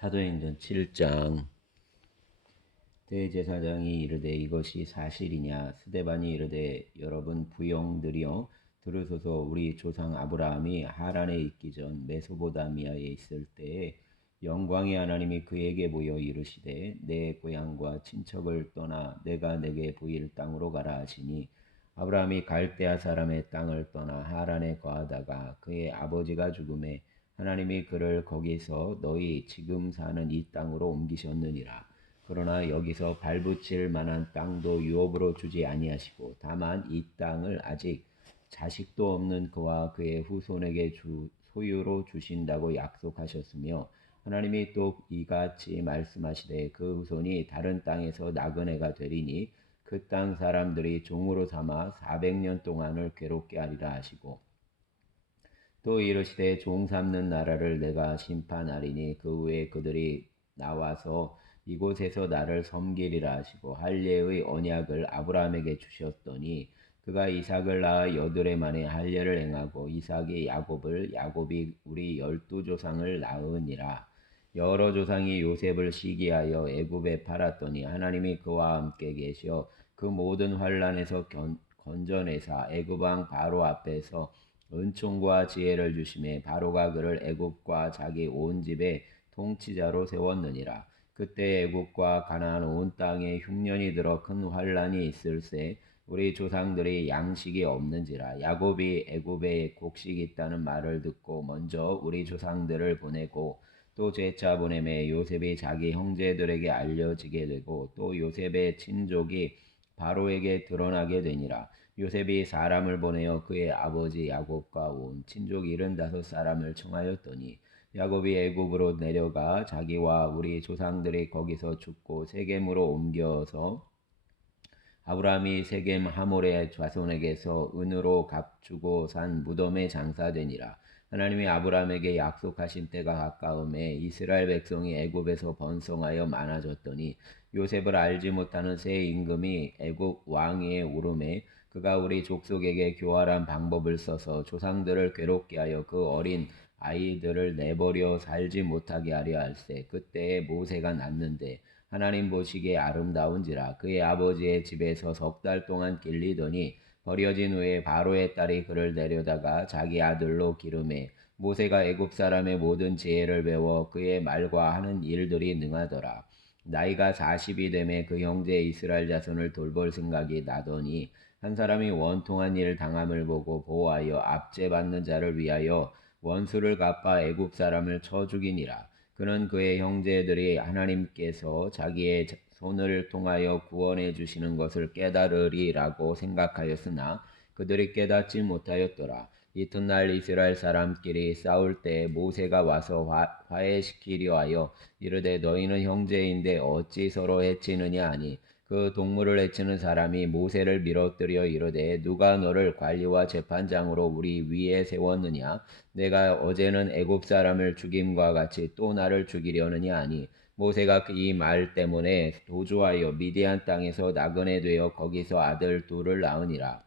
사도행전 7장. 대제사장이 이르되 이것이 사실이냐? 스데반이 이르되 여러분 부영들이여 들으소서. 우리 조상 아브라함이 하란에 있기 전 메소보다미아에 있을 때에 영광의 하나님이 그에게 보여 이르시되 내 고향과 친척을 떠나 내가 내게 보일 땅으로 가라 하시니, 아브라함이 갈대아 사람의 땅을 떠나 하란에 거하다가 그의 아버지가 죽음에 하나님이 그를 거기서 너희 지금 사는 이 땅으로 옮기셨느니라. 그러나 여기서 발붙일 만한 땅도 유업으로 주지 아니하시고 다만 이 땅을 아직 자식도 없는 그와 그의 후손에게 소유로 주신다고 약속하셨으며, 하나님이 또 이같이 말씀하시되 그 후손이 다른 땅에서 나그네가 되리니 그 땅 사람들이 종으로 삼아 400년 동안을 괴롭게 하리라 하시고, 또 이르시되 종 삼는 나라를 내가 심판하리니 그 후에 그들이 나와서 이곳에서 나를 섬기리라 하시고, 할례의 언약을 아브라함에게 주셨더니 그가 이삭을 낳아 8해 만에 할례를 행하고 이삭이 야곱을, 야곱이 우리 12조상을 낳으니라. 여러 조상이 요셉을 시기하여 애굽에 팔았더니 하나님이 그와 함께 계셔 그 모든 환란에서 건져내사 애굽 왕 바로 앞에서 은총과 지혜를 주심에 바로가 그를 애굽과 자기 온 집의 통치자로 세웠느니라. 그때 애굽과 가나안 온 땅에 흉년이 들어 큰 환란이 있을세 우리 조상들이 양식이 없는지라. 야곱이 애굽에 곡식이 있다는 말을 듣고 먼저 우리 조상들을 보내고 또 재차 보내매 요셉이 자기 형제들에게 알려지게 되고 또 요셉의 친족이 바로에게 드러나게 되니라. 요셉이 사람을 보내어 그의 아버지 야곱과 온 친족 75사람을 청하였더니, 야곱이 애굽으로 내려가 자기와 우리 조상들이 거기서 죽고 세겜으로 옮겨서 아브라함이 세겜 하몰의 자손에게서 은으로 값주고 산 무덤에 장사되니라. 하나님이 아브라함에게 약속하신 때가 가까움에 이스라엘 백성이 애굽에서 번성하여 많아졌더니 요셉을 알지 못하는 새 임금이 애굽 왕위에 오르매 그가 우리 족속에게 교활한 방법을 써서 조상들을 괴롭게 하여 그 어린 아이들을 내버려 살지 못하게 하려 할세. 그때에 모세가 낳는데 하나님 보시기에 아름다운지라. 그의 아버지의 집에서 3달 동안 길리더니 버려진 후에 바로의 딸이 그를 데려다가 자기 아들로 기르매 모세가 애굽 사람의 모든 지혜를 배워 그의 말과 하는 일들이 능하더라. 나이가 40이 되매 그 형제 이스라엘 자손을 돌볼 생각이 나더니 한 사람이 원통한 일을 당함을 보고 보호하여 압제받는 자를 위하여 원수를 갚아 애굽 사람을 쳐 죽이니라. 그는 그의 형제들이 하나님께서 자기의 손을 통하여 구원해 주시는 것을 깨달으리라고 생각하였으나 그들이 깨닫지 못하였더라. 이튿날 이스라엘 사람끼리 싸울 때 모세가 와서 화해시키려 하여 이르되 너희는 형제인데 어찌 서로 해치느냐 하니, 그 동물을 해치는 사람이 모세를 밀어뜨려 이르되 누가 너를 관리와 재판장으로 우리 위에 세웠느냐? 내가 어제는 애굽 사람을 죽임과 같이 또 나를 죽이려느냐 하니, 모세가 이 말 때문에 도주하여 미디안 땅에서 나그네 되어 거기서 아들 둘을 낳으니라.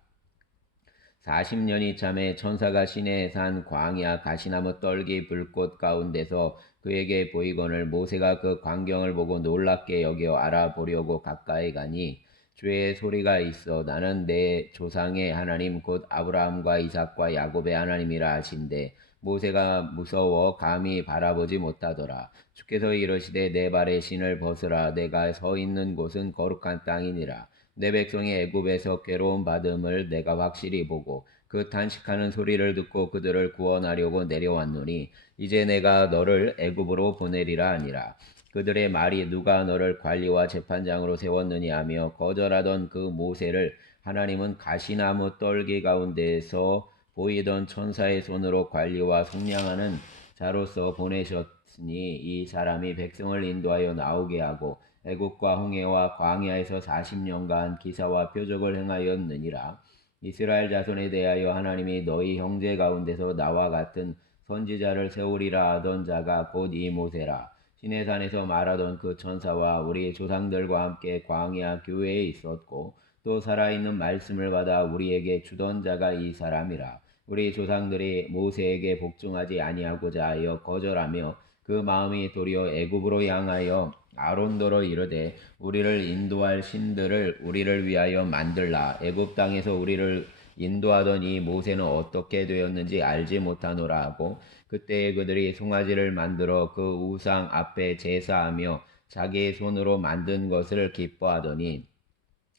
40년이 참에 천사가 시내에 산 광야 가시나무 떨기 불꽃 가운데서 그에게 보이거늘 모세가 그 광경을 보고 놀랍게 여겨 알아보려고 가까이 가니, 주의 소리가 있어 나는 내 조상의 하나님 곧 아브라함과 이삭과 야곱의 하나님이라 하신대. 모세가 무서워 감히 바라보지 못하더라. 주께서 이르시되 내 발에 신을 벗으라. 내가 서 있는 곳은 거룩한 땅이니라. 내 백성이 애굽에서 괴로움 받음을 내가 확실히 보고 그 탄식하는 소리를 듣고 그들을 구원하려고 내려왔노니 이제 내가 너를 애굽으로 보내리라 하니라. 그들의 말이 누가 너를 관리와 재판장으로 세웠느냐 하며 거절하던 그 모세를 하나님은 가시나무 떨기 가운데에서 보이던 천사의 손으로 관리와 속량하는 자로서 보내셨으니 이 사람이 백성을 인도하여 나오게 하고 애국과 홍해와 광야에서 40년간 기사와 표적을 행하였느니라. 이스라엘 자손에 대하여 하나님이 너희 형제 가운데서 나와 같은 선지자를 세우리라 하던 자가 곧 이 모세라. 시내산에서 말하던 그 천사와 우리 조상들과 함께 광야 교회에 있었고 또 살아있는 말씀을 받아 우리에게 주던 자가 이 사람이라. 우리 조상들이 모세에게 복종하지 아니하고자 하여 거절하며 그 마음이 도리어 애굽으로 향하여 아론더러 이르되 우리를 인도할 신들을 우리를 위하여 만들라. 애굽 땅에서 우리를 인도하던 이 모세는 어떻게 되었는지 알지 못하노라 하고 그때에 그들이 송아지를 만들어 그 우상 앞에 제사하며 자기의 손으로 만든 것을 기뻐하더니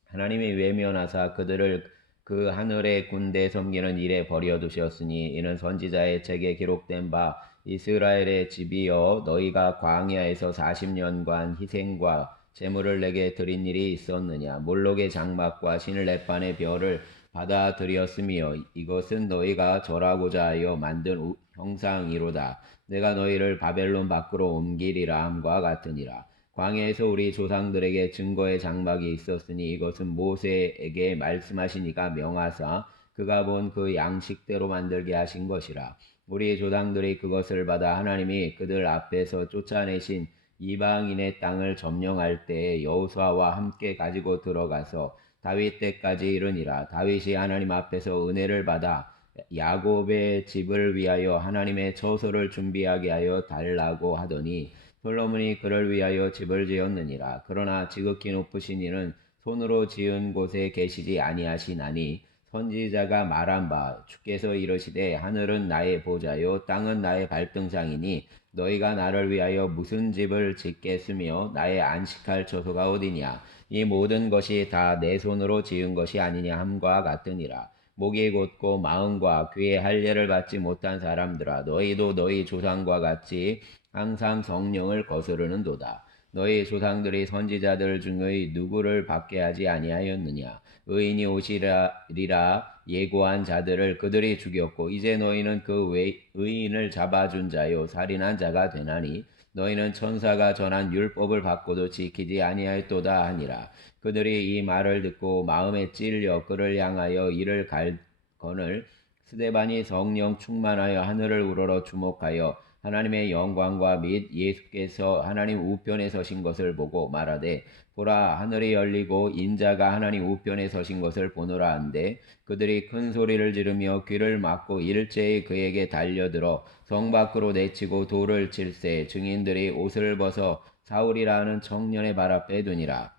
하나님이 외면하사 그들을 그 하늘의 군대 섬기는 일에 버려두셨으니 이는 선지자의 책에 기록된 바 이스라엘의 집이여 너희가 광야에서 40년간 희생과 제물을 내게 드린 일이 있었느냐 몰록의 장막과 신레판의 별을 받아들였으며 이것은 너희가 절하고자 하여 만든 형상이로다. 내가 너희를 바벨론 밖으로 옮기리라 함과 같으니라. 광야에서 우리 조상들에게 증거의 장막이 있었으니 이것은 모세에게 말씀하시니까 명하사 그가 본 그 양식대로 만들게 하신 것이라. 우리 조상들이 그것을 받아 하나님이 그들 앞에서 쫓아내신 이방인의 땅을 점령할 때에 여호수아와 함께 가지고 들어가서 다윗 때까지 이르니라. 다윗이 하나님 앞에서 은혜를 받아 야곱의 집을 위하여 하나님의 처소를 준비하게 하여 달라고 하더니 솔로몬이 그를 위하여 집을 지었느니라. 그러나 지극히 높으신 이는 손으로 지은 곳에 계시지 아니하시나니 선지자가 말한 바 주께서 이르시되 하늘은 나의 보좌요 땅은 나의 발등상이니 너희가 나를 위하여 무슨 집을 짓겠으며 나의 안식할 처소가 어디냐. 이 모든 것이 다 내 손으로 지은 것이 아니냐 함과 같으니라. 목이 곧고 마음과 귀에 할례를 받지 못한 사람들아 너희도 너희 조상과 같이 항상 성령을 거스르는도다. 너희 조상들이 선지자들 중의 누구를 받게 하지 아니하였느냐. 의인이 오시리라 예고한 자들을 그들이 죽였고 이제 너희는 그 의인을 잡아준 자요 살인한 자가 되나니 너희는 천사가 전한 율법을 받고도 지키지 아니하였도다 하니라. 그들이 이 말을 듣고 마음에 찔려 그를 향하여 이를 갈거늘 스데반이 성령 충만하여 하늘을 우러러 주목하여 하나님의 영광과 및 예수께서 하나님 우편에 서신 것을 보고 말하되 보라 하늘이 열리고 인자가 하나님 우편에 서신 것을 보노라 한데 그들이 큰 소리를 지르며 귀를 막고 일제히 그에게 달려들어 성 밖으로 내치고 돌을 칠세 증인들이 옷을 벗어 사울이라 하는 청년의 발 앞에 두니라.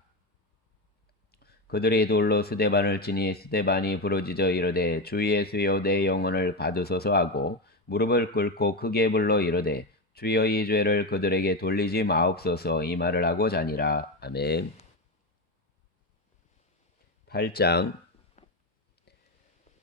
그들이 돌로 스데반을 치니 스데반이 부르짖어 이르되 주 예수여 내 영혼을 받으소서 하고 무릎을 꿇고 크게 불러 이르되 주여 이 죄를 그들에게 돌리지 마옵소서 이 말을 하고 자니라. 아멘. 8장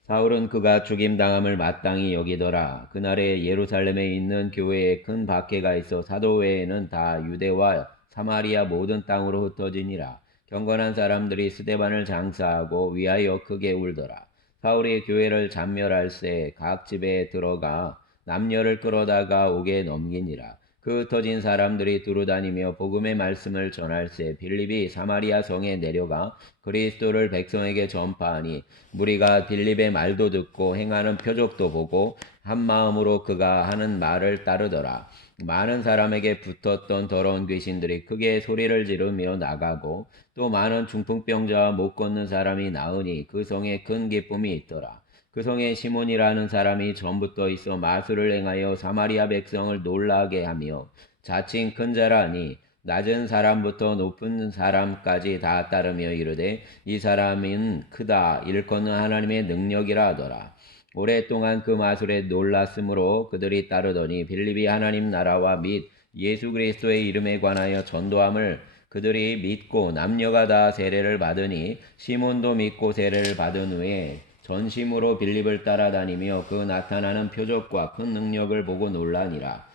사울은 그가 죽임당함을 마땅히 여기더라. 그날에 예루살렘에 있는 교회에 큰 박해가 있어 사도 외에는 다 유대와 사마리아 모든 땅으로 흩어지니라. 경건한 사람들이 스데반을 장사하고 위하여 크게 울더라. 사울이 교회를 잔멸할새 각 집에 들어가 남녀를 끌어다가 옥에 넘기니라. 그 흩어진 사람들이 두루다니며 복음의 말씀을 전할새 빌립이 사마리아 성에 내려가 그리스도를 백성에게 전파하니 무리가 빌립의 말도 듣고 행하는 표적도 보고 한 마음으로 그가 하는 말을 따르더라. 많은 사람에게 붙었던 더러운 귀신들이 크게 소리를 지르며 나가고 또 많은 중풍병자와 못 걷는 사람이 나으니 그 성에 큰 기쁨이 있더라. 그 성에 시몬이라는 사람이 전부터 있어 마술을 행하여 사마리아 백성을 놀라게 하며 자칭 큰 자라니 낮은 사람부터 높은 사람까지 다 따르며 이르되 이 사람은 크다 일컫는 하나님의 능력이라 하더라. 오랫동안 그 마술에 놀랐으므로 그들이 따르더니 빌립이 하나님 나라와 및 예수 그리스도의 이름에 관하여 전도함을 그들이 믿고 남녀가 다 세례를 받으니 시몬도 믿고 세례를 받은 후에 전심으로 빌립을 따라다니며 그 나타나는 표적과 큰 능력을 보고 놀라니라.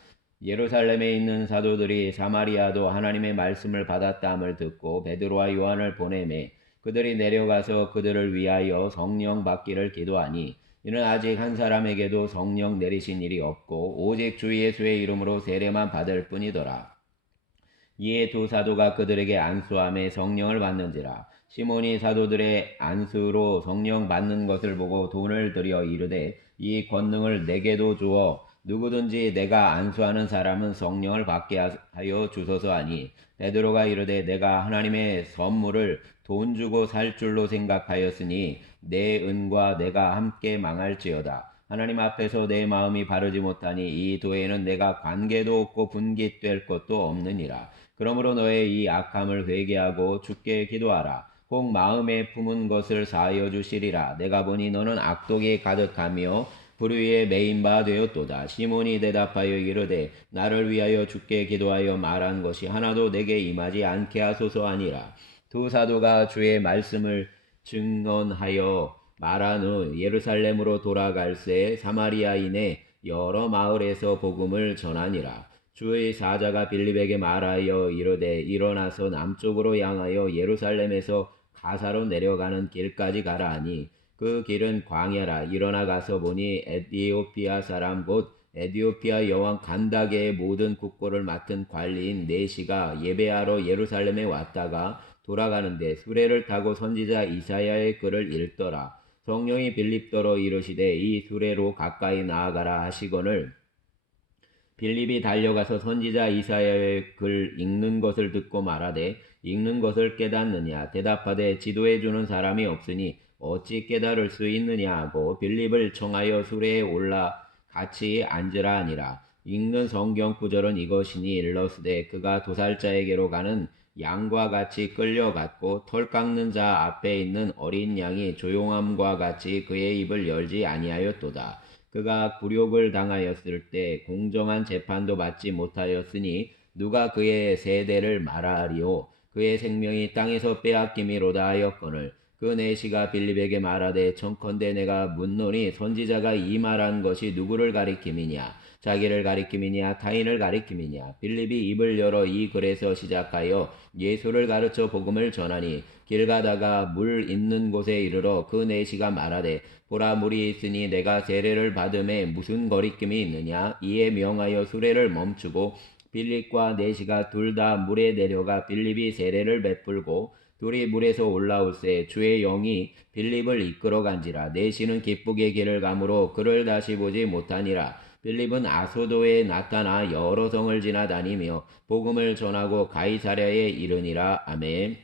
예루살렘에 있는 사도들이 사마리아도 하나님의 말씀을 받았다함을 듣고 베드로와 요한을 보내매 그들이 내려가서 그들을 위하여 성령 받기를 기도하니 이는 아직 한 사람에게도 성령 내리신 일이 없고 오직 주 예수의 이름으로 세례만 받을 뿐이더라. 이에 두 사도가 그들에게 안수함에 성령을 받는지라. 시몬이 사도들의 안수로 성령 받는 것을 보고 돈을 들여 이르되 이 권능을 내게도 주어 누구든지 내가 안수하는 사람은 성령을 받게 하여 주소서 하니 베드로가 이르되 내가 하나님의 선물을 돈 주고 살 줄로 생각하였으니 내 은과 내가 함께 망할지어다. 하나님 앞에서 내 마음이 바르지 못하니 이 도에는 내가 관계도 없고 분깃될 것도 없느니라. 그러므로 너의 이 악함을 회개하고 주께 기도하라. 혹 마음에 품은 것을 사하여 주시리라. 내가 보니 너는 악독이 가득하며 불의에 매인 바 되었도다. 시몬이 대답하여 이르되 나를 위하여 주께 기도하여 말한 것이 하나도 내게 임하지 않게 하소서 하니라. 두 사도가 주의 말씀을 증언하여 말한 후 예루살렘으로 돌아갈새 사마리아인의 여러 마을에서 복음을 전하니라. 주의 사자가 빌립에게 말하여 이르되 일어나서 남쪽으로 향하여 예루살렘에서 가사로 내려가는 길까지 가라 하니 그 길은 광야라. 일어나 가서 보니 에디오피아 사람 곧 에디오피아 여왕 간다게의 모든 국고를 맡은 관리인 네시가 예배하러 예루살렘에 왔다가 돌아가는데 수레를 타고 선지자 이사야의 글을 읽더라. 성령이 빌립더러 이르시되 이 수레로 가까이 나아가라 하시거늘 빌립이 달려가서 선지자 이사야의 글 읽는 것을 듣고 말하되 읽는 것을 깨닫느냐 대답하되 지도해 주는 사람이 없으니 어찌 깨달을 수 있느냐 하고 빌립을 청하여 수레에 올라 같이 앉으라 하니라. 읽는 성경 구절은 이것이니 일러스되 그가 도살자에게로 가는 양과 같이 끌려갔고 털 깎는 자 앞에 있는 어린 양이 조용함과 같이 그의 입을 열지 아니하였도다. 그가 굴욕을 당하였을 때 공정한 재판도 받지 못하였으니 누가 그의 세대를 말하리요. 그의 생명이 땅에서 빼앗김이로다 하였거늘 그 내시가 빌립에게 말하되 청컨대 내가 묻노니 선지자가 이 말한 것이 누구를 가리킴이냐 자기를 가리킴이냐 타인을 가리킴이냐. 빌립이 입을 열어 이 글에서 시작하여 예수를 가르쳐 복음을 전하니 길 가다가 물 있는 곳에 이르러 그 내시가 말하되 보라 물이 있으니 내가 세례를 받음에 무슨 거리낌이 있느냐. 이에 명하여 수레를 멈추고 빌립과 내시가 둘 다 물에 내려가 빌립이 세례를 베풀고 둘이 물에서 올라올새 주의 영이 빌립을 이끌어 간지라. 내시는 기쁘게 길을 가므로 그를 다시 보지 못하니라. 빌립은 아소도에 나타나 여러 성을 지나다니며 복음을 전하고 가이사랴에 이르니라. 아멘.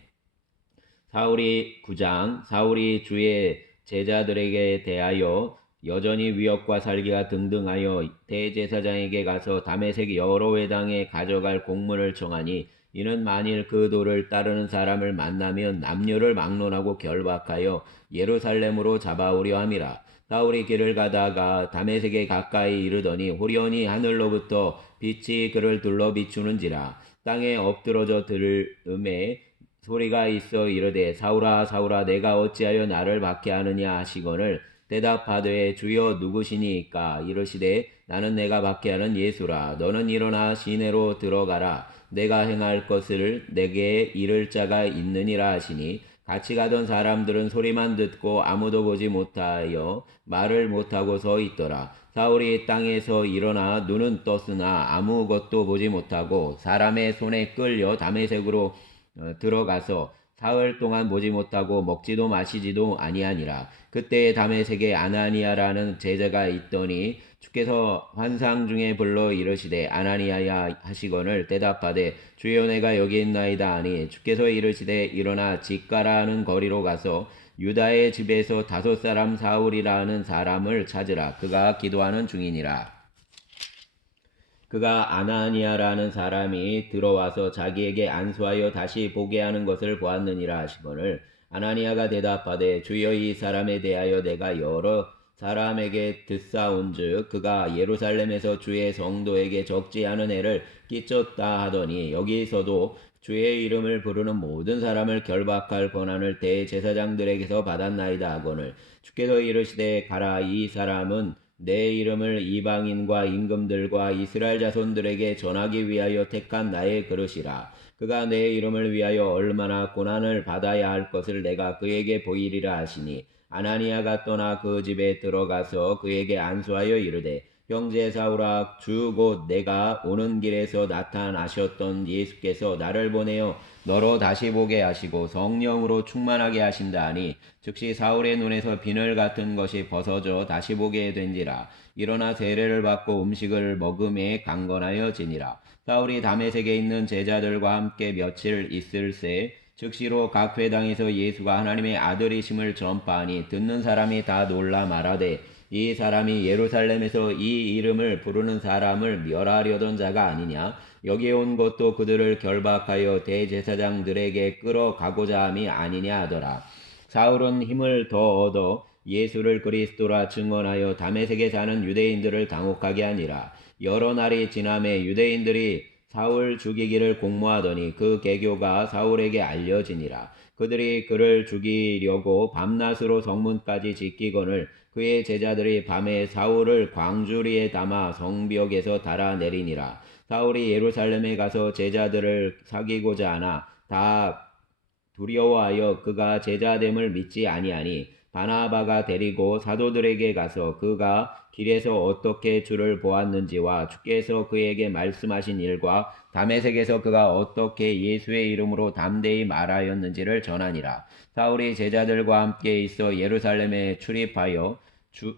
사울이 9장 사울이 주의 제자들에게 대하여 여전히 위협과 살기가 등등하여 대제사장에게 가서 다메섹 여러 회당에 가져갈 공문을 청하니 이는 만일 그 도를 따르는 사람을 만나면 남녀를 막론하고 결박하여 예루살렘으로 잡아오려 함이라. 사울이 길을 가다가 다메섹에 가까이 이르더니 호련히 하늘로부터 빛이 그를 둘러 비추는지라. 땅에 엎드러져 들음에 소리가 있어 이르되 사울아 사울아 내가 어찌하여 나를 박해하느냐 하시거늘 대답하되 주여 누구시니까 이르시되 나는 내가 박해하는 예수라. 너는 일어나 시내로 들어가라. 내가 행할 것을 내게 이를 자가 있느니라 하시니 같이 가던 사람들은 소리만 듣고 아무도 보지 못하여 말을 못하고 서 있더라. 사울이 땅에서 일어나 눈은 떴으나 아무것도 보지 못하고 사람의 손에 끌려 다메섹으로 들어가서 사흘 동안 보지 못하고 먹지도 마시지도 아니하니라. 그때 다메섹에 아나니아라는 제자가 있더니 주께서 환상 중에 불러 이르시되 아나니아야 하시거늘 대답하되 주여 내가 여기 있나이다 하니 주께서 이르시되 일어나 직가라 하는 거리로 가서 유다의 집에서 5사람 사울이라 하는 사람을 찾으라. 그가 기도하는 중이니라. 그가 아나니아라는 사람이 들어와서 자기에게 안수하여 다시 보게 하는 것을 보았느니라 하시거늘 아나니아가 대답하되 주여 이 사람에 대하여 내가 여러 사람에게 듣사온즉 그가 예루살렘에서 주의 성도에게 적지 않은 해를 끼쳤다 하더니 여기서도 주의 이름을 부르는 모든 사람을 결박할 권한을 대제사장들에게서 받았나이다 하거늘 주께서 이르시되 가라. 이 사람은 내 이름을 이방인과 임금들과 이스라엘 자손들에게 전하기 위하여 택한 나의 그릇이라. 그가 내 이름을 위하여 얼마나 고난을 받아야 할 것을 내가 그에게 보이리라 하시니 아나니아가 떠나 그 집에 들어가서 그에게 안수하여 이르되 형제 사울아 주 곧 내가 오는 길에서 나타나셨던 예수께서 나를 보내어 너로 다시 보게 하시고 성령으로 충만하게 하신다 하니 즉시 사울의 눈에서 비늘 같은 것이 벗어져 다시 보게 된지라. 일어나 세례를 받고 음식을 먹음에 강건하여지니라. 사울이 다메섹에 있는 제자들과 함께 며칠 있을새 즉시로 각 회당에서 예수가 하나님의 아들이심을 전파하니 듣는 사람이 다 놀라 말하되 이 사람이 예루살렘에서 이 이름을 부르는 사람을 멸하려던 자가 아니냐? 여기에 온 것도 그들을 결박하여 대제사장들에게 끌어가고자 함이 아니냐 하더라. 사울은 힘을 더 얻어 예수를 그리스도라 증언하여 다메섹에 사는 유대인들을 당혹하게 하니라. 여러 날이 지남에 유대인들이 사울 죽이기를 공모하더니 그 계교가 사울에게 알려지니라. 그들이 그를 죽이려고 밤낮으로 성문까지 지키거늘 그의 제자들이 밤에 사울을 광주리에 담아 성벽에서 달아내리니라. 사울이 예루살렘에 가서 제자들을 사귀고자 하나 다 두려워하여 그가 제자됨을 믿지 아니하니 바나바가 데리고 사도들에게 가서 그가 길에서 어떻게 주를 보았는지와 주께서 그에게 말씀하신 일과 다메섹에서 그가 어떻게 예수의 이름으로 담대히 말하였는지를 전하니라. 사울이 제자들과 함께 있어 예루살렘에 출입하여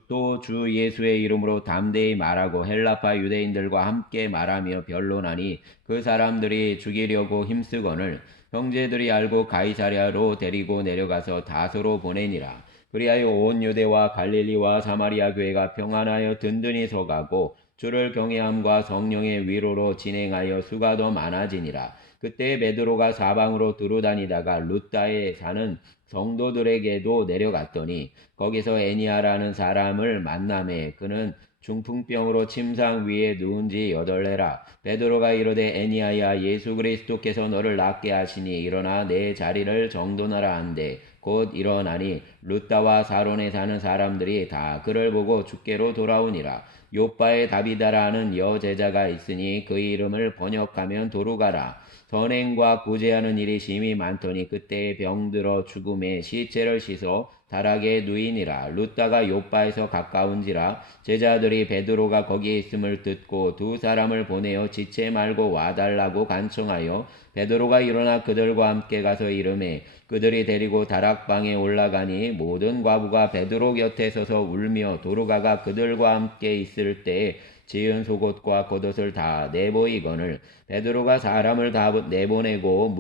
또 주 예수의 이름으로 담대히 말하고 헬라파 유대인들과 함께 말하며 변론하니 그 사람들이 죽이려고 힘쓰거늘 형제들이 알고 가이사랴로 데리고 내려가서 다소로 보내니라. 그리하여 온 유대와 갈릴리와 사마리아 교회가 평안하여 든든히 서가고 주를 경외함과 성령의 위로로 진행하여 수가 더 많아지니라. 그때 베드로가 사방으로 두루다니다가 룻다에 사는 성도들에게도 내려갔더니 거기서 애니아라는 사람을 만나매 그는 중풍병으로 침상 위에 누운 지 8해라. 베드로가 이르되 애니아야 예수 그리스도께서 너를 낫게 하시니 일어나 내 자리를 정돈하라 한데 곧 일어나니 룻다와 사론에 사는 사람들이 다 그를 보고 주께로 돌아오니라. 요빠에 다비다라 하는 여제자가 있으니 그 이름을 번역하면 도루가라. 선행과 구제하는 일이 심히 많더니 그때에 병들어 죽음에 시체를 씻어 다락에 누이니라. 룻다가 요빠에서 가까운지라 제자들이 베드로가 거기에 있음을 듣고 두 사람을 보내어 지체 말고 와달라고 간청하여 베드로가 일어나 그들과 함께 가서 이르매 그들이 데리고 다락방에 올라가니 모든 과부가 베드로 곁에 서서 울며 도루가가 그들과 함께 있을 때에 지은 속옷과 겉옷을 다 내보이거늘 베드로가 사람을 다 내보내고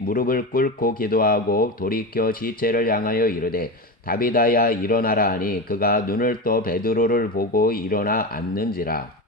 무릎을 꿇고 기도하고 돌이켜 지체를 향하여 이르되 다비다야 일어나라 하니 그가 눈을 떠 베드로를 보고 일어나 앉는지라.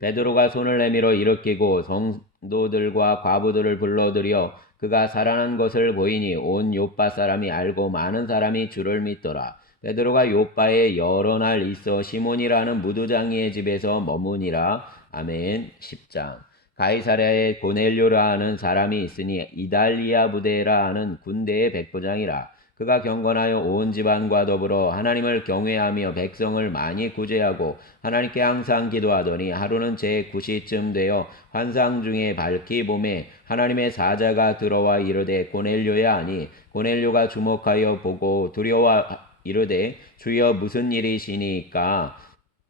베드로가 손을 내밀어 일으키고 성도들과 과부들을 불러들여 그가 살아난 것을 보이니 온 요빠 사람이 알고 많은 사람이 주를 믿더라. 베드로가 요빠에 여러 날 있어 시몬이라는 무두장이의 집에서 머무니라. 아멘. 10장. 가이사랴에 고넬료라 하는 사람이 있으니 이달리아 부대라 하는 군대의 백부장이라. 그가 경건하여 온 집안과 더불어 하나님을 경외하며 백성을 많이 구제하고 하나님께 항상 기도하더니 하루는 제9시쯤 되어 환상 중에 밝히 봄에 하나님의 사자가 들어와 이르되 고넬료야 하니 고넬료가 주목하여 보고 두려워 이르되 주여 무슨 일이시니까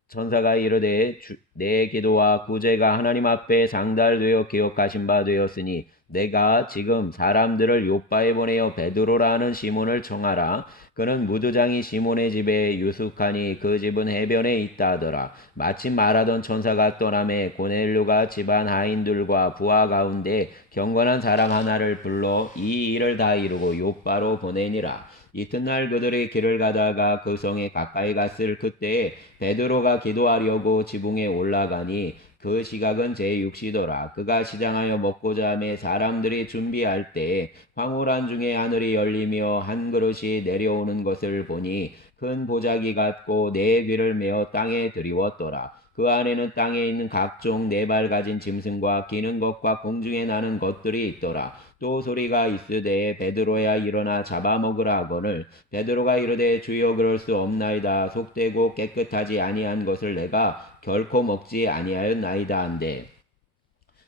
천사가 이르되 내 기도와 구제가 하나님 앞에 상달되어 기억하신 바 되었으니 내가 지금 사람들을 요빠에 보내어 베드로라는 시몬을 청하라. 그는 무두장이 시몬의 집에 유숙하니 그 집은 해변에 있다 하더라. 마침 말하던 천사가 떠나매 고넬료가 집안 하인들과 부하 가운데 경건한 사람 하나를 불러 이 일을 다 이루고 요빠로 보내니라. 이튿날 그들이 길을 가다가 그 성에 가까이 갔을 그때에 베드로가 기도하려고 지붕에 올라가니 그 시각은 제6시더라. 그가 시장하여 먹고자 하며 사람들이 준비할 때에 황홀한 중에 하늘이 열리며 한 그릇이 내려오는 것을 보니 큰 보자기 같고 네 귀를 메어 땅에 들이웠더라. 그 안에는 땅에 있는 각종 네 발 가진 짐승과 기는 것과 공중에 나는 것들이 있더라. 또 소리가 있으되 베드로야 일어나 잡아먹으라 하거늘 베드로가 이르되 주여 그럴 수 없나이다. 속되고 깨끗하지 아니한 것을 내가 결코 먹지 아니하였나이다 한데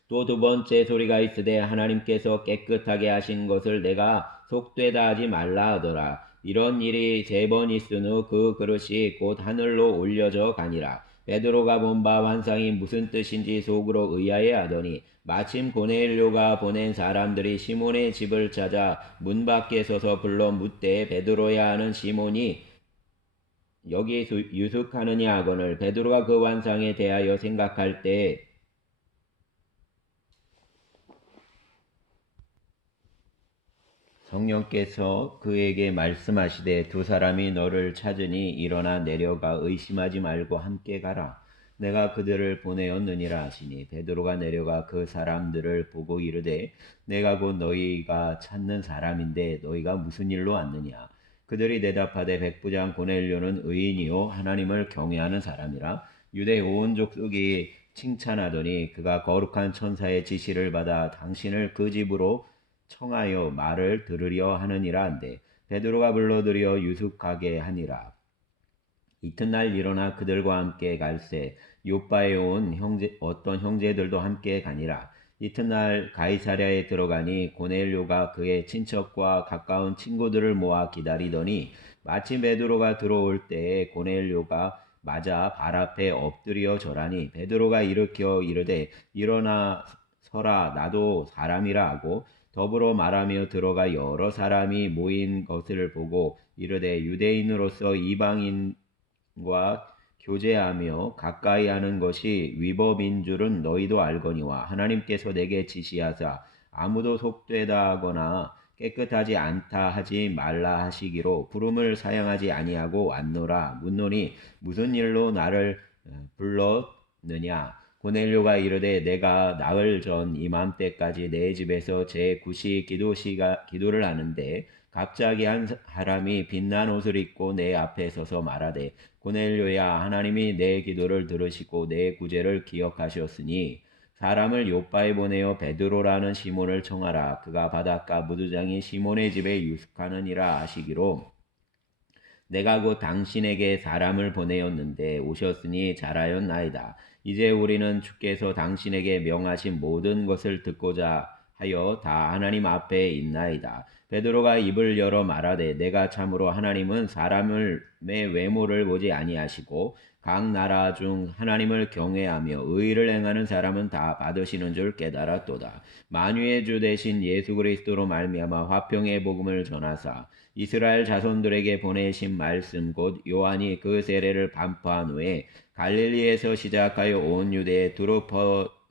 또 두 번째 소리가 있으되 하나님께서 깨끗하게 하신 것을 내가 속되다 하지 말라 하더라. 이런 일이 3번 있은 후 그 그릇이 곧 하늘로 올려져 가니라. 베드로가 본 바 환상이 무슨 뜻인지 속으로 의아해 하더니 마침 고넬료가 보낸 사람들이 시몬의 집을 찾아 문 밖에 서서 불러 묻되 베드로야 하는 시몬이 여기 유숙하느냐 하거늘 베드로가 그 환상에 대하여 생각할 때 성령께서 그에게 말씀하시되 두 사람이 너를 찾으니 일어나 내려가 의심하지 말고 함께 가라. 내가 그들을 보내었느니라 하시니 베드로가 내려가 그 사람들을 보고 이르되 내가 곧 너희가 찾는 사람인데 너희가 무슨 일로 왔느냐. 그들이 대답하되 백부장 고넬료는 의인이요 하나님을 경외하는 사람이라 유대 온 족속이 칭찬하더니 그가 거룩한 천사의 지시를 받아 당신을 그 집으로 청하여 말을 들으려 하느니라 한데 베드로가 불러들여 유숙하게 하니라. 이튿날 일어나 그들과 함께 갈새 요바에 온 어떤 형제들도 함께 가니라. 이튿날 가이사랴에 들어가니 고넬료가 그의 친척과 가까운 친구들을 모아 기다리더니 마침 베드로가 들어올 때에 고넬료가 맞아 발 앞에 엎드려 절하니 베드로가 일으켜 이르되 일어나 서라 나도 사람이라 하고 더불어 말하며 들어가 여러 사람이 모인 것을 보고 이르되 유대인으로서 이방인과 교제하며 가까이 하는 것이 위법인 줄은 너희도 알거니와 하나님께서 내게 지시하사 아무도 속되다 하거나 깨끗하지 않다 하지 말라 하시기로 부름을 사양하지 아니하고 왔노라. 묻노니 무슨 일로 나를 불렀느냐. 고넬료가 이르되 내가 나흘 전 이맘때까지 내 집에서 제9시 기도를 하는데 갑자기 한 사람이 빛난 옷을 입고 내 앞에 서서 말하되 고넬료야 하나님이 내 기도를 들으시고 내 구제를 기억하셨으니 사람을 요바에 보내어 베드로라는 시몬을 청하라. 그가 바닷가 무두장이 시몬의 집에 유숙하느니라 하시기로 내가 곧 당신에게 사람을 보내었는데 오셨으니 잘하였나이다. 이제 우리는 주께서 당신에게 명하신 모든 것을 듣고자 하여 다 하나님 앞에 있나이다. 베드로가 입을 열어 말하되 내가 참으로 하나님은 사람의 외모를 보지 아니하시고 각 나라 중 하나님을 경외하며 의를 행하는 사람은 다 받으시는 줄 깨달았도다. 만유의 주 되신 예수 그리스도로 말미암아 화평의 복음을 전하사 이스라엘 자손들에게 보내신 말씀 곧 요한이 그 세례를 반포한 후에 갈릴리에서 시작하여 온 유대에 두루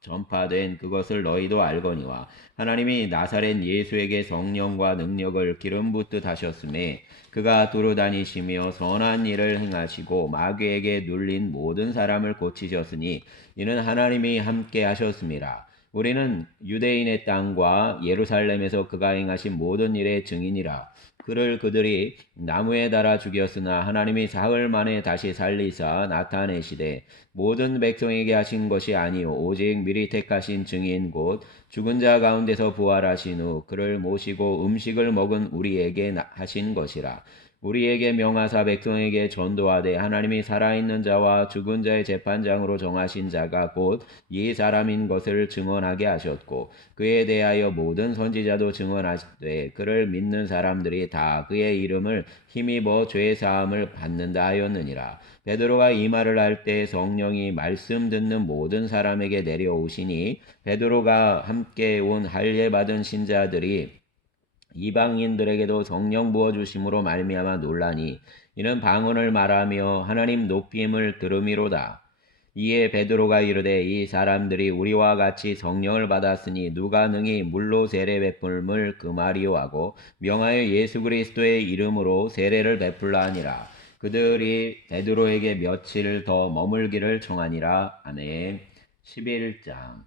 전파된 그것을 너희도 알거니와 하나님이 나사렛 예수에게 성령과 능력을 기름 붓듯 하셨음에 그가 두루 다니시며 선한 일을 행하시고 마귀에게 눌린 모든 사람을 고치셨으니 이는 하나님이 함께 하셨습니다. 우리는 유대인의 땅과 예루살렘에서 그가 행하신 모든 일의 증인이라. 그들이 나무에 달아 죽였으나 하나님이 사흘 만에 다시 살리사 나타내시되 모든 백성에게 하신 것이 아니요 오직 미리 택하신 증인 곧 죽은 자 가운데서 부활하신 후 그를 모시고 음식을 먹은 우리에게 하신 것이라. 우리에게 명하사 백성에게 전도하되 하나님이 살아있는 자와 죽은 자의 재판장으로 정하신 자가 곧 이 사람인 것을 증언하게 하셨고 그에 대하여 모든 선지자도 증언하되 그를 믿는 사람들이 다 그의 이름을 힘입어 죄 사함을 받는다 하였느니라. 베드로가 이 말을 할 때 성령이 말씀 듣는 모든 사람에게 내려오시니 베드로가 함께 온 할례 받은 신자들이 이방인들에게도 성령 부어 주심으로 말미암아 놀라니 이는 방언을 말하며 하나님 높임을 들음이로다. 이에 베드로가 이르되 이 사람들이 우리와 같이 성령을 받았으니 누가 능히 물로 세례 베풀음을 금하리요 하고 명하여 예수 그리스도의 이름으로 세례를 베풀라 하니라. 그들이 베드로에게 며칠 더 머물기를 청하니라. 아멘. 11장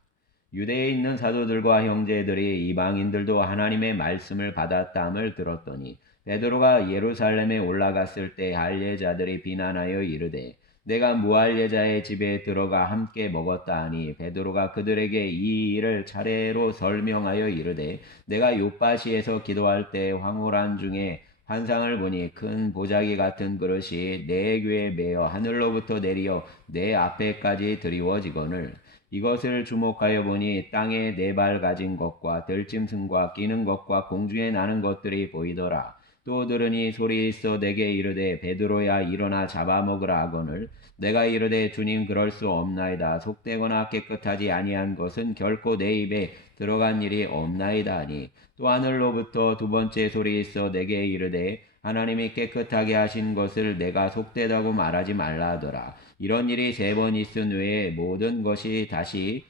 유대에 있는 사도들과 형제들이 이방인들도 하나님의 말씀을 받았다함을 들었더니 베드로가 예루살렘에 올라갔을 때 할례자들이 비난하여 이르되 내가 무할례자의 집에 들어가 함께 먹었다 하니 베드로가 그들에게 이 일을 차례로 설명하여 이르되 내가 요바시에서 기도할 때 황홀한 중에 환상을 보니 큰 보자기 같은 그릇이 내 귀에 매어 하늘로부터 내리어 내 앞에까지 드리워지거늘 이것을 주목하여 보니 땅에 네 발 가진 것과 들짐승과 끼는 것과 공중에 나는 것들이 보이더라. 또 들으니 소리 있어 내게 이르되 베드로야 일어나 잡아먹으라 하거늘 내가 이르되 주님 그럴 수 없나이다. 속되거나 깨끗하지 아니한 것은 결코 내 입에 들어간 일이 없나이다 하니 또 하늘로부터 두 번째 소리 있어 내게 이르되 하나님이 깨끗하게 하신 것을 내가 속되다고 말하지 말라 하더라. 이런 일이 세 번 있은 후에 모든 것이 다시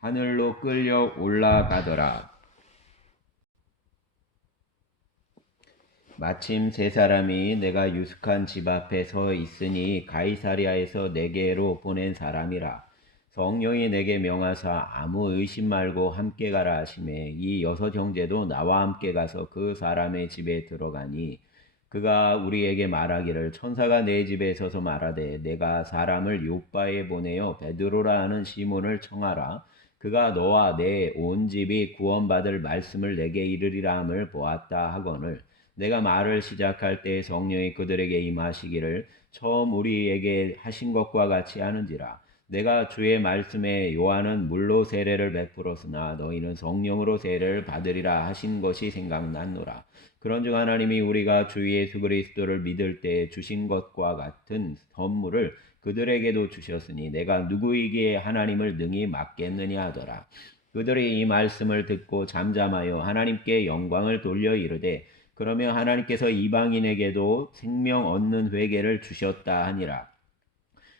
하늘로 끌려 올라가더라. 마침 세 사람이 내가 유숙한 집 앞에 서 있으니 가이사랴에서 내게로 보낸 사람이라. 성령이 내게 명하사 아무 의심 말고 함께 가라 하시매 이 여섯 형제도 나와 함께 가서 그 사람의 집에 들어가니 그가 우리에게 말하기를 천사가 내 집에 서서 말하되 내가 사람을 요바에 보내어 베드로라 하는 시몬을 청하라. 그가 너와 내 온 집이 구원받을 말씀을 내게 이르리라 함을 보았다 하거늘 내가 말을 시작할 때 성령이 그들에게 임하시기를 처음 우리에게 하신 것과 같이 하는지라. 내가 주의 말씀에 요한은 물로 세례를 베풀었으나 너희는 성령으로 세례를 받으리라 하신 것이 생각났노라. 그런즉 하나님이 우리가 주 예수 그리스도를 믿을 때 주신 것과 같은 선물을 그들에게도 주셨으니 내가 누구이기에 하나님을 능히 맡겠느냐 하더라. 그들이 이 말씀을 듣고 잠잠하여 하나님께 영광을 돌려 이르되 그러면 하나님께서 이방인에게도 생명 얻는 회개를 주셨다 하니라.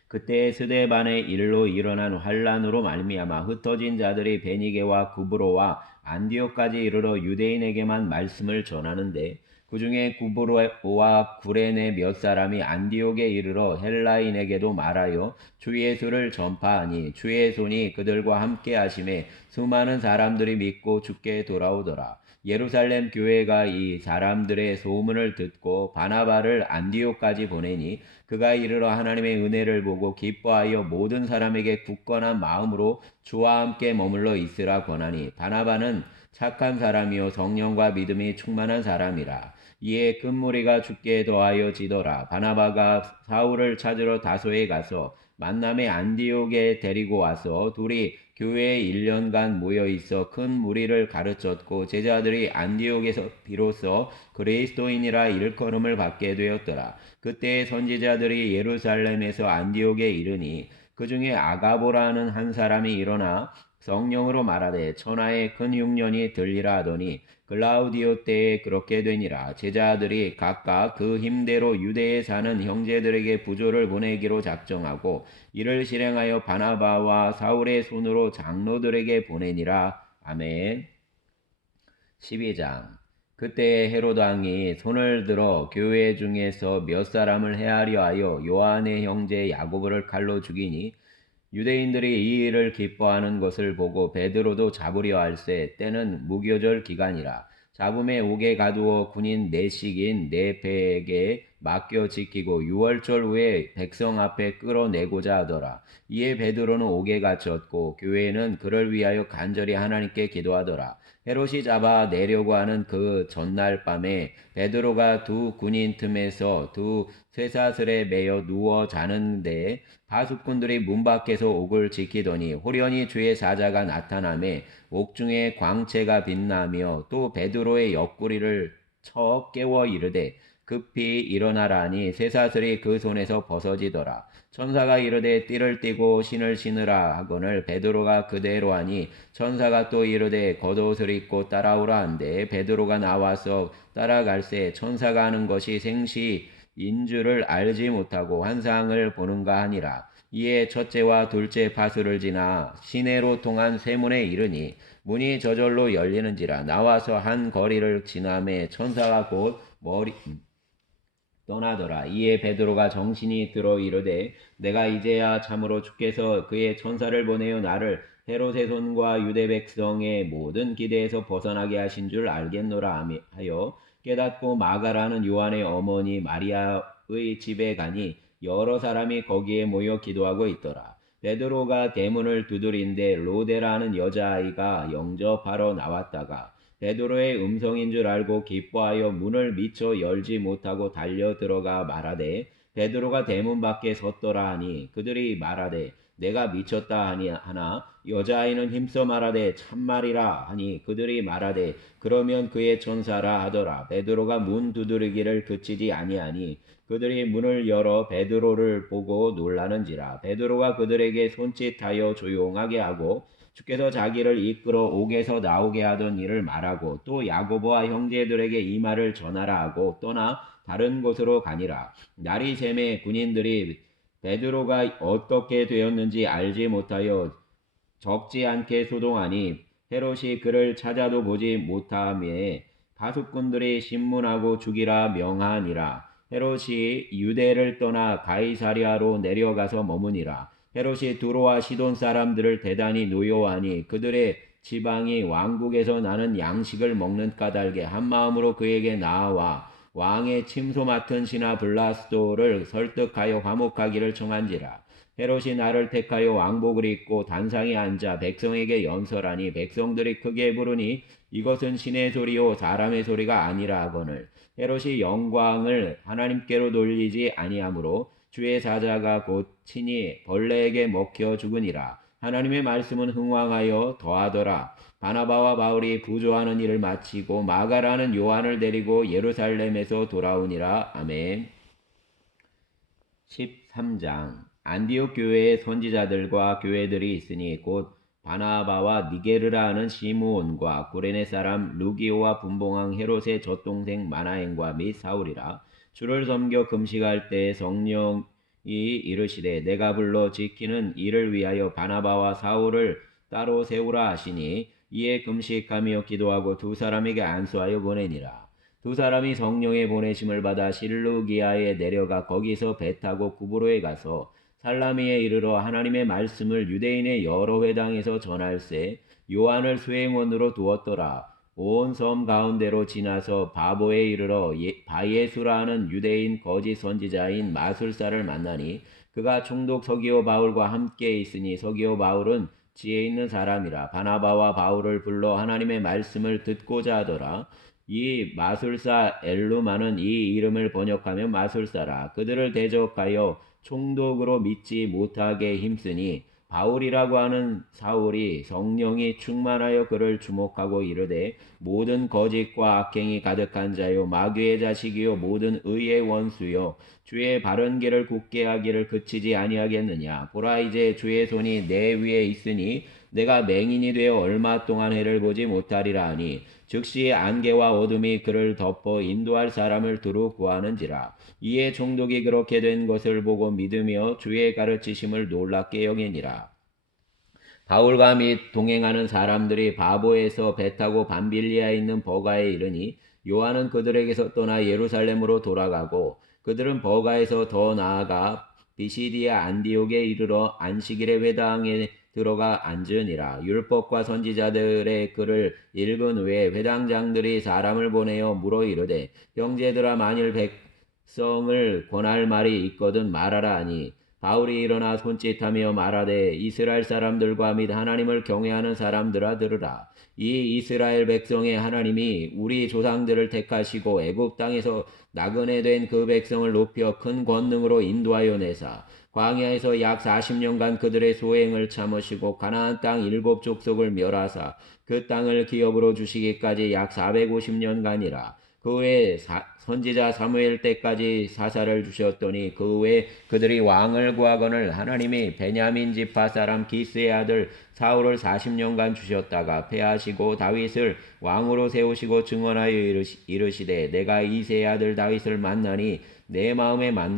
그때 스데반의 일로 일어난 환란으로 말미암아 흩어진 자들이 베니게와 구브로와 안디옥까지 이르러 유대인에게만 말씀을 전하는데 그 중에 구브로와 구레네 몇 사람이 안디옥에 이르러 헬라인에게도 말하여 주 예수를 전파하니 주의 손이 그들과 함께 하심에 수많은 사람들이 믿고 주께 돌아오더라. 예루살렘 교회가 이 사람들의 소문을 듣고 바나바를 안디옥까지 보내니 그가 이르러 하나님의 은혜를 보고 기뻐하여 모든 사람에게 굳건한 마음으로 주와 함께 머물러 있으라 권하니 바나바는 착한 사람이요 성령과 믿음이 충만한 사람이라. 이에 큰 무리가 주께 더하여 지더라. 바나바가 사울을 찾으러 다소에 가서 만남의 안디옥에 데리고 와서 둘이 교회에 1년간 모여 있어 큰 무리를 가르쳤고 제자들이 안디옥에서 비로소 그리스도인이라 일컬음을 받게 되었더라. 그때 선지자들이 예루살렘에서 안디옥에 이르니 그 중에 아가보라는 한 사람이 일어나 성령으로 말하되 천하의 큰 흉년이 들리라 하더니 글라우디오 때에 그렇게 되니라. 제자들이 각각 그 힘대로 유대에 사는 형제들에게 부조를 보내기로 작정하고 이를 실행하여 바나바와 사울의 손으로 장로들에게 보내니라. 아멘. 12장. 그때 헤롯 왕이 손을 들어 교회 중에서 몇 사람을 해하려 하여 요한의 형제 야고보를 칼로 죽이니 유대인들이 이 일을 기뻐하는 것을 보고 베드로도 잡으려 할세 때는 무교절 기간이라. 잡음에 옥에 가두어 군인 내식인 네페에게 맡겨 지키고 6월절 후에 백성 앞에 끌어내고자 하더라. 이에 베드로는 옥에 갇혔고 교회는 그를 위하여 간절히 하나님께 기도하더라. 헤롯이 잡아 내려고 하는 그 전날 밤에 베드로가 두 군인 틈에서 두 쇠사슬에 매여 누워 자는데 파수꾼들이 문 밖에서 옥을 지키더니 호련히 주의 사자가 나타나매 옥중에 광채가 빛나며 또 베드로의 옆구리를 쳐 깨워 이르되 급히 일어나라 하니 쇠사슬이 그 손에서 벗어지더라. 천사가 이르되 띠를 띠고 신을 신으라 하거늘 베드로가 그대로 하니 천사가 또 이르되 겉옷을 입고 따라오라 한데 베드로가 나와서 따라갈새 천사가 하는 것이 생시인 줄을 알지 못하고 환상을 보는가 하니라. 이에 첫째와 둘째 파수를 지나 시내로 통한 세문에 이르니 문이 저절로 열리는지라. 나와서 한 거리를 지나매 천사가 곧 떠나더라. 이에 베드로가 정신이 들어 이르되 내가 이제야 참으로 주께서 그의 천사를 보내어 나를 헤롯의 손과 유대 백성의 모든 기대에서 벗어나게 하신 줄 알겠노라 하여 깨닫고 마가라는 요한의 어머니 마리아의 집에 가니 여러 사람이 거기에 모여 기도하고 있더라. 베드로가 대문을 두드린데 로데라는 여자아이가 영접하러 나왔다가 베드로의 음성인 줄 알고 기뻐하여 문을 미처 열지 못하고 달려 들어가 말하되 베드로가 대문 밖에 섰더라 하니 그들이 말하되 내가 미쳤다 하니 하나 여자아이는 힘써 말하되 참말이라 하니 그들이 말하되 그러면 그의 천사라 하더라. 베드로가 문 두드리기를 그치지 아니하니 그들이 문을 열어 베드로를 보고 놀라는지라. 베드로가 그들에게 손짓하여 조용하게 하고 주께서 자기를 이끌어 옥에서 나오게 하던 일을 말하고 또 야고보와 형제들에게 이 말을 전하라 하고 떠나 다른 곳으로 가니라. 날이 새매 군인들이 베드로가 어떻게 되었는지 알지 못하여 적지 않게 소동하니 헤롯이 그를 찾아도 보지 못하며 가숙군들이 신문하고 죽이라 명하니라. 헤롯이 유대를 떠나 가이사랴로 내려가서 머무니라. 헤롯이 두로와 시돈 사람들을 대단히 노여워하니 그들의 지방이 왕국에서 나는 양식을 먹는 까닭에 한마음으로 그에게 나아와 왕의 침소 맡은 신하 블라스도를 설득하여 화목하기를 청한지라. 헤롯이 나를 택하여 왕복을 입고 단상에 앉아 백성에게 연설하니 백성들이 크게 부르니 이것은 신의 소리요 사람의 소리가 아니라 하거늘 헤롯이 영광을 하나님께로 돌리지 아니하므로 주의 사자가 곧 친히 벌레에게 먹혀 죽으니라. 하나님의 말씀은 흥왕하여 더하더라. 바나바와 바울이 부조하는 일을 마치고 마가라는 요한을 데리고 예루살렘에서 돌아오니라. 아멘. 13장 안디옥 교회에 선지자들과 교회들이 있으니 곧 바나바와 니게르라 하는 시므온과 구레네 사람 루기오와 분봉왕 헤롯의 젖동생 마나엔과 및 사울이라. 주를 섬겨 금식할 때 성령이 이르시되 내가 불러 지키는 일을 위하여 바나바와 사울을 따로 세우라 하시니 이에 금식하며 기도하고 두 사람에게 안수하여 보내니라. 두 사람이 성령의 보내심을 받아 실루기아에 내려가 거기서 배 타고 구브로에 가서 살라미에 이르러 하나님의 말씀을 유대인의 여러 회당에서 전할세 요한을 수행원으로 두었더라. 온 섬 가운데로 지나서 바보에 이르러 바예수라 하는 유대인 거짓 선지자인 마술사를 만나니 그가 총독 서기오 바울과 함께 있으니 서기오 바울은 지혜 있는 사람이라. 바나바와 바울을 불러 하나님의 말씀을 듣고자 하더라. 이 마술사 엘루마는 이 이름을 번역하며 마술사라. 그들을 대적하여 총독으로 믿지 못하게 힘쓰니 바울이라고 하는 사울이 성령이 충만하여 그를 주목하고 이르되 모든 거짓과 악행이 가득한 자요 마귀의 자식이요 모든 의의 원수요 주의 바른 길을 굳게 하기를 그치지 아니하겠느냐. 보라 이제 주의 손이 내 위에 있으니 내가 맹인이 되어 얼마 동안 해를 보지 못하리라 하니 즉시 안개와 어둠이 그를 덮어 인도할 사람을 두루 구하는지라. 이에 총독이 그렇게 된 것을 보고 믿으며 주의 가르치심을 놀랍게 여기니라. 바울과 및 동행하는 사람들이 바보에서 배 타고 밤빌리아에 있는 버가에 이르니 요한은 그들에게서 떠나 예루살렘으로 돌아가고 그들은 버가에서 더 나아가 비시디아 안디옥에 이르러 안식일의 회당에 들어가 앉으니라. 율법과 선지자들의 글을 읽은 후에 회당장들이 사람을 보내어 물어 이르되 형제들아 만일 백성을 권할 말이 있거든 말하라 하니 바울이 일어나 손짓하며 말하되 이스라엘 사람들과 및 하나님을 경외하는 사람들아 들으라. 이 이스라엘 백성의 하나님이 우리 조상들을 택하시고 애굽 땅에서 나그네 된 그 백성을 높여 큰 권능으로 인도하여 내사 광야에서 약 40년간 그들의 소행을 참으시고 가나안 땅 7족속을 멸하사 그 땅을 기업으로 주시기까지 약 450년간이라. 그 후에 선지자 사무엘 때까지 사사를 주셨더니 그 후에 그들이 왕을 구하거늘 하나님이 베냐민 지파 사람 기스의 아들 사울을 40년간 주셨다가 패하시고 다윗을 왕으로 세우시고 증언하여 이르시되 내가 이새의 아들 다윗을 만나니 내 마음에